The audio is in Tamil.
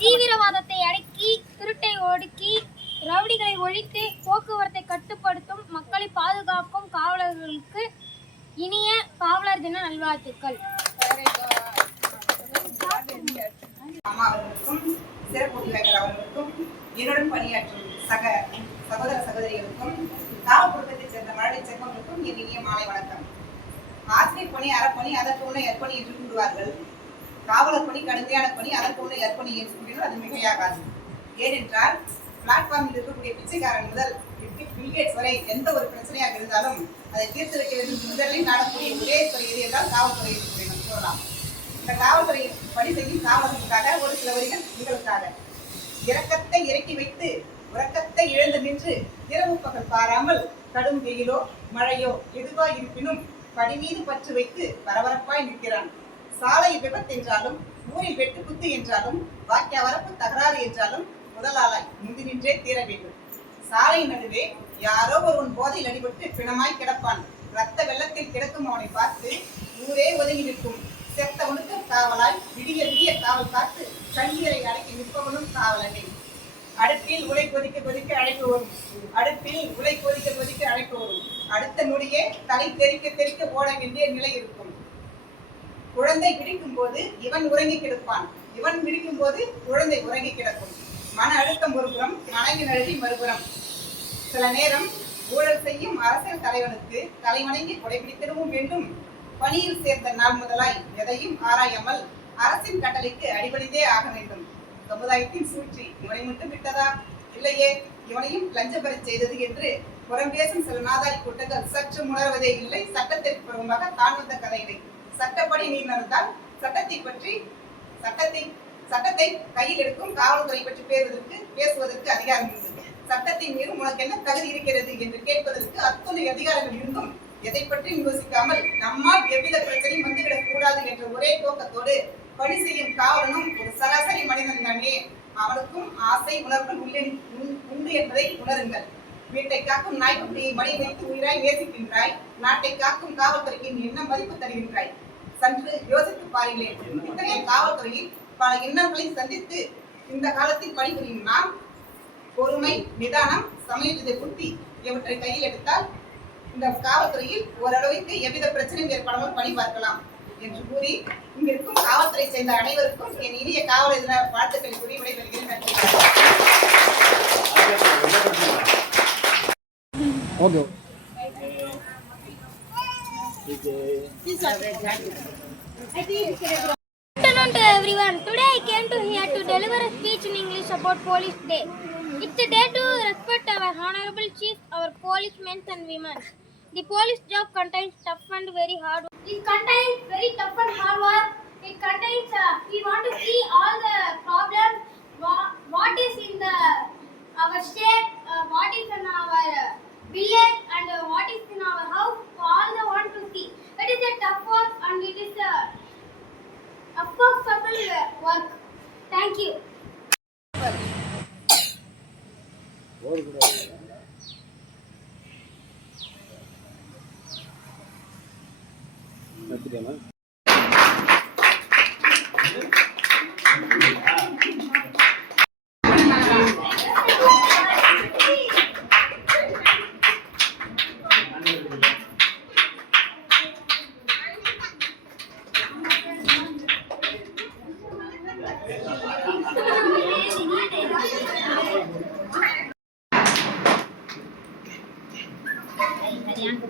தீவிரவாதத்தை அடக்கி திருட்டை ஒடுக்கி ரவுடிகளை ஒழித்து போக்குவரத்தை கட்டுப்படுத்தும் மக்களை பாதுகாக்கும் காவலர்களுக்கு இனிய காவலர் தின நல்வாழ்த்துக்கள். சிறப்பு உதவியாளர் என்னுடன் பணியாற்றும் சக சகோதர சகோதரிகளுக்கும் காவல் குடும்பத்தைச் சேர்ந்த மழலை செல்வங்களுக்கும் என் இனிய மாலை வணக்கம். ஆசிரியர் பணி அறப்பணி அதற்கு உள்ள ஏற்பணி என்று கூறுவார்கள். காவலர் பணி கடுமையான பணி அதற்கு உள்ள ஏற்பணி என்று கூறினால் அது மிகையாகாது. ஏனென்றால் பிளாட்ஃபார்மில் இருக்கக்கூடிய பிச்சைக்காரன் முதல் பில்கேட்ஸ் வரை எந்த ஒரு பிரச்சனையாக இருந்தாலும் அதை தீர்த்து வைக்க வேண்டும் முதலில் நாடக்கூடிய ஒரே துறை எது என்றால் காவல்துறை என்று இந்த காவல்துறை பணி செய்யும் காவலர்களுக்காக ஒரு சில வரிகள் உங்களுக்காக. இரக்கத்தை இறக்கி வைத்து உறக்கத்தை இழந்து நின்று இரவு பகல் பாராமல் கடும் வெயிலோ மழையோ எதுவாய் இருப்பினும் படி மீது பற்று வைத்து பரபரப்பாய் நிற்கிறான். சாலை விபத்து என்றாலும் ஊரில் வெட்டு குத்து என்றாலும் வாக்கிய வரப்பு தகராறு என்றாலும் முதலாளாய் நின்று நின்றே தீர வேண்டும். சாலை நடுவே யாரோ ஒருவன் போதையில் அடிபட்டு பிணமாய் கிடப்பான். ரத்த வெள்ளத்தில் கிடக்கும் அவனை பார்த்து ஊரே ஒதுங்கி நிற்கும். செத்தவனுக்கு காவலாய் விடிய விடிய காவல் பார்த்து கண்ணீரை அடக்கி நிற்பவனும் காவலனே. அடுப்பில் உலை கொதிக்க கொதிக்க அழைப்பு வரும். அடுப்பில் உலை கொதிக்க கொதிக்க அழைப்பு வரும். அடுத்த நொடியே தலை தெறிக்க தெறிக்க ஓட வேண்டிய நிலை இருக்கும். குழந்தை விழிக்கும் போது இவன் உறங்கி கிடப்பான். இவன் விழிக்கும் போது குழந்தை உறங்கி கிடக்கும். மன அழுத்தம் ஒருபுறம் மனைவி நழுவி மறுபுறம். சில நேரம் ஊழல் செய்யும் அரசியல் தலைவனுக்கு தலைவணங்கி கொடைபிடித்திடவும் வேண்டும். பணியில் சேர்ந்த நாள் முதலாய் எதையும் ஆராயாமல் அரசின் கட்டளைக்கு அடிபணிந்தே ஆக வேண்டும். சமுதாயத்தின் சூழ்ச்சி இவனை மட்டும் விட்டதா? இல்லையே இவனையும் லஞ்சம் பெறச் செய்தது என்று புறம் பேசும் சில நாதாரி கூட்டங்கள் சற்று உணர்வதே இல்லை. சட்டத்திற்கு புறமாக தான் வந்த கதைகளை சட்டப்படி நீ நடந்தால் சட்டத்தை பற்றி சட்டத்தை சட்டத்தை கையில் எடுக்கும் காவல்துறை பற்றி பேசுவதற்கு பேசுவதற்கு அதிகாரம் இருந்தது சட்டத்தை மீறும் உனக்கு என்ன தகுதி இருக்கிறது என்று கேட்பதற்கு அத்துணை அதிகாரங்கள் இருந்தும் எதை பற்றியும் யோசிக்காமல் நம்மால் எவ்வித பிரச்சனையும் வந்து கூடாது என்ற ஒரே நோக்கத்தோடு பணி செய்யும் காவலனும் ஒரு சராசரி மனிதன் தானே. அவனுக்கும் ஆசை உணர்வுகள் உள்ளே உண்டு என்பதை உணருங்கள். வீட்டை காக்கும் நாய்க்குட்டியை மணி வைத்து உயிராய் நேசிக்கின்றாய். நாட்டை காக்கும் காவல்துறைக்கு நீ என்ன மதிப்பு தருகின்றாய். சற்று யோசித்து பாருங்களேன். இத்தகைய காவல்துறையில் பல இன்னல்களை சந்தித்து இந்த காலத்தில் பணிபுரியும் நாம் பொறுமை நிதானம் சமயத்தை புத்தி இவற்றை கையில் எடுத்தால் இந்த காவல்துறையில் ஓரளவுக்கு எவ்வித பிரச்சனையும் ஏற்படாமல் பணி பார்க்கலாம் என்று கூறி இங்கிருக்கும் காவல்துறை சேர்ந்த அனைவருக்கும் என் இனிய காவலர் தின வாழ்த்துக்களை கூறி விடைபெறுகிறேன் நன்றி okay Good afternoon to everyone. Today I came to here to deliver a speech in English about Police Day. It's a day to respect our honorable chiefs, our policemen and women. The police job contains tough and very hard work. It contains sometimes uh, we want to see all the problems, what, what is in the our state, uh, what is in our village and uh, what is in our house, all the want to see. That is a tough work and it is a, a possible work. Thank you. தெரியாமல் Yang.